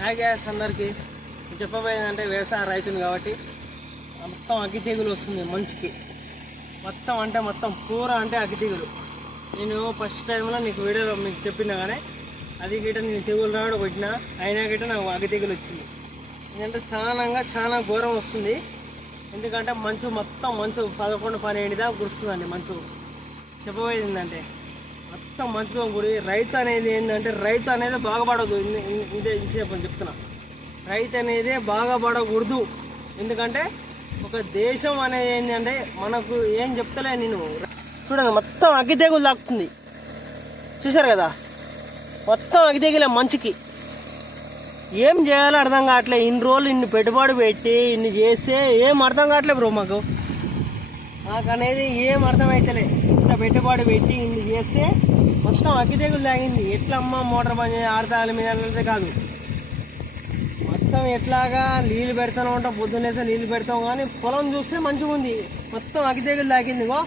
Hi gas అందరికీ చెప్పబోయేదంటే వ్యవసాయ రైతుని కాబట్టి మొత్తం అగ్గి తెగులు వస్తుంది మంచికి మొత్తం అంటే మొత్తం పూర అంటే అగ్గి తెగులు. నేను ఫస్ట్ టైంలో నీకు వీడియోలో మీకు చెప్పినా కానీ అది గిట్ట నేను తెగులు రావడం కొట్టినా అయినా గిట్ట నాకు అగ్గి తెగులు వచ్చింది. ఎందుకంటే చాలా ఘోరం వస్తుంది. ఎందుకంటే మంచు మొత్తం మంచు 11-12 దాకా కురుస్తుందండి. మంచు చెప్పబోయేది ఏంటంటే మొత్తం మంచుతో కూడి రైతు అనేది ఏంటంటే రైతు అనేది బాగుపడదు. ఇంతసేపు చెప్తున్నా, రైతు అనేది బాగుపడకూడదు. ఎందుకంటే ఒక దేశం అనేది ఏంటంటే మనకు ఏం చెప్తలే నేను. చూడండి మొత్తం అగ్గి తెగులు తాకుతుంది, చూశారు కదా, మొత్తం అగ్గి తెగులే మంచుకి. ఏం చేయాలో అర్థం కావట్లే. ఇన్ని రోజులు ఇన్ని పెట్టుబడి పెట్టి ఇన్ని చేస్తే ఏం అర్థం కావట్లే బ్రో. మాకు అనేది ఏం అర్థమైతలే. ఇంత పెట్టుబడి పెట్టి ఇన్ని చేస్తే మొత్తం అగ్గి తెగులు తాగింది. ఎట్లా అమ్మ మోటార్ పని ఆడతాల మీద కాదు, మొత్తం ఎట్లాగా నీళ్ళు పెడతాను ఉంటాం, పొద్దున్నేసే నీళ్ళు పెడతాం. కానీ పొలం చూస్తే మంచిగా ఉంది, మొత్తం అగ్గి తెగులు తాకింది. గో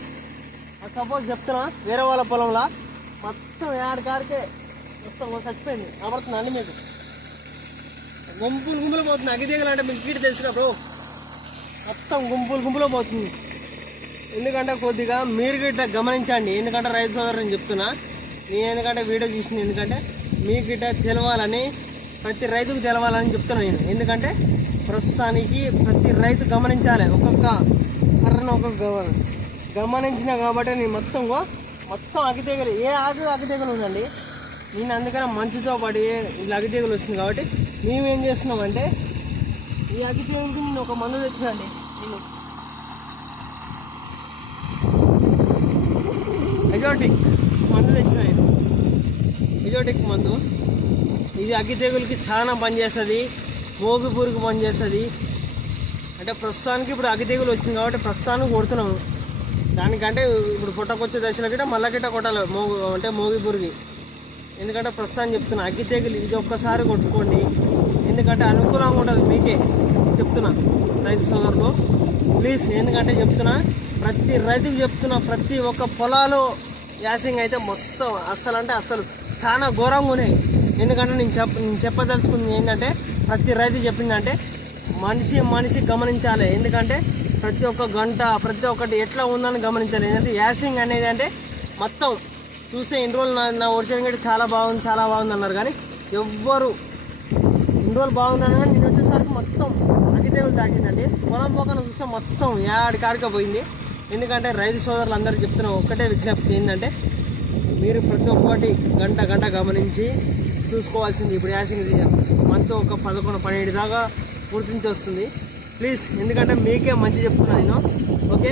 సపోజ్ చెప్తున్నా, వేరే వాళ్ళ పొలంలో మొత్తం ఏడకాడికే మొత్తం చచ్చిపోయింది. కనబడుతుంది అండి మీకు, గుంపులు పోతుంది. అగ్గి తెగులు అంటే మీకు కీడు తెలుసుగా బ్రో, మొత్తం గుంపులు పోతుంది. ఎందుకంటే కొద్దిగా మీరు గిట్ట గమనించండి. ఎందుకంటే రైతు సోదరుని చెప్తున్నా నేను, ఎందుకంటే వీడియో చూసింది ఎందుకంటే మీకు గిట్ట తెలవాలని, ప్రతి రైతుకు తెలవాలని చెప్తున్నా నేను. ఎందుకంటే ప్రస్తుతానికి ప్రతి రైతు గమనించాలి, ఒక్కొక్క కర్రను ఒక్కొక్క గమనించిన కాబట్టి నేను మొత్తం అగ్గి తెగులు ఏ అగ్గి తెగులు ఉందండి. నేను అందుకనే మంచుతో పడి ఇలా అగ్గి తెగులు వస్తుంది. కాబట్టి మేమేం చేస్తున్నామంటే ఈ అగ్గి తెగులకి నేను ఒక మందు తెచ్చానండి. నేను ఎజోటిక్ మందు తెచ్చిన, ఎజోటిక్ మందు. ఇది అగ్గి తెగులకి చాలా పనిచేస్తుంది, మోగి పురుగు పనిచేస్తుంది. అంటే ప్రస్తుతానికి ఇప్పుడు అగ్గి తెగులు వచ్చింది కాబట్టి ప్రస్తుతానికి కొడుతున్నాము. దానికంటే ఇప్పుడు పుట్టకొచ్చే దశలో గిట్ట మళ్ళా గిట్ట కొట్టాలి మోగి పురుగు. ఎందుకంటే ప్రస్తుతానికి చెప్తున్నా, అగ్గి తెగులు ఇది ఒక్కసారి కొట్టుకోండి. ఎందుకంటే అనుకూలంగా ఉంటుంది మీకే చెప్తున్నా రైతు సోదరులు ప్లీజ్. ఎందుకంటే చెప్తున్నా, ప్రతి రైతుకి చెప్తున్నా, ప్రతి ఒక్క పొలాలు యాసింగ్ అయితే మొత్తం అస్సలు చాలా ఘోరంగా ఉన్నాయి. ఎందుకంటే నేను చెప్పదలుచుకుంది ఏంటంటే, ప్రతి రైతు చెప్పిందంటే మనిషి గమనించాలి. ఎందుకంటే ప్రతి ఒక్క గంట ప్రతి ఒక్కటి ఎట్లా ఉందని గమనించాలి. ఏంటంటే యాసింగ్ అనేది అంటే మొత్తం చూస్తే ఇన్ని రోజులు నా వర్షం గట్టి చాలా బాగుంది అన్నారు. కానీ ఎవ్వరు ఇన్ని రోజులు బాగున్నాను కానీ నేను వచ్చేసరికి మొత్తం అగ్గి తెగులు తాకిందండి. పొలం పోకన చూస్తే మొత్తం ఏడికాడికే పోయింది. ఎందుకంటే రైతు సోదరులు అందరూ చెప్తున్న ఒక్కటే విజ్ఞప్తి ఏంటంటే, మీరు ప్రతి ఒక్కటి గంట గమనించి చూసుకోవాల్సింది. ఇప్పుడు యాసింగ్ సీజన్ మంచి ఒక 11-12 దాకా గుర్తించి వస్తుంది ప్లీజ్. ఎందుకంటే మీకే మంచి చెప్తున్నా నేను. ఓకే,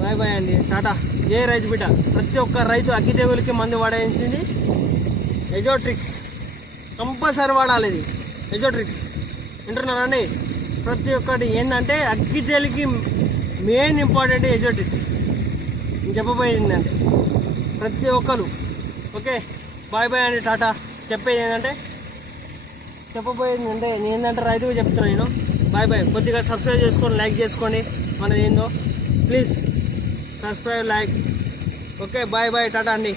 బాయ్ అండి, టాటా. ఏ రైతు బిడ్డ, ప్రతి ఒక్క రైతు అగ్గి తెగులకి మందు వాడాల్సింది ఎజోట్రిక్స్ కంపల్సరీ వాడాలి. ఇది ఎజోట్రిక్స్ వింటున్నారండి. ప్రతి ఒక్కటి ఏంటంటే అగ్గి తెగులకి మెయిన్ ఇంపార్టెంట్ ఎజోట్రిక్స్. నేను చెప్పబోయేది అంటే ప్రతి ఒక్కరు. ఓకే, బాయ్ అండి, టాటా. చెప్పబోయేది అంటే ఏంటంటే రైతుగా చెప్తున్నా నేను. బాయ్. కొద్దిగా సబ్స్క్రైబ్ చేసుకోండి, లైక్ చేసుకోండి. మనది ఏందో please subscribe, like. Okay, bye tata అండి.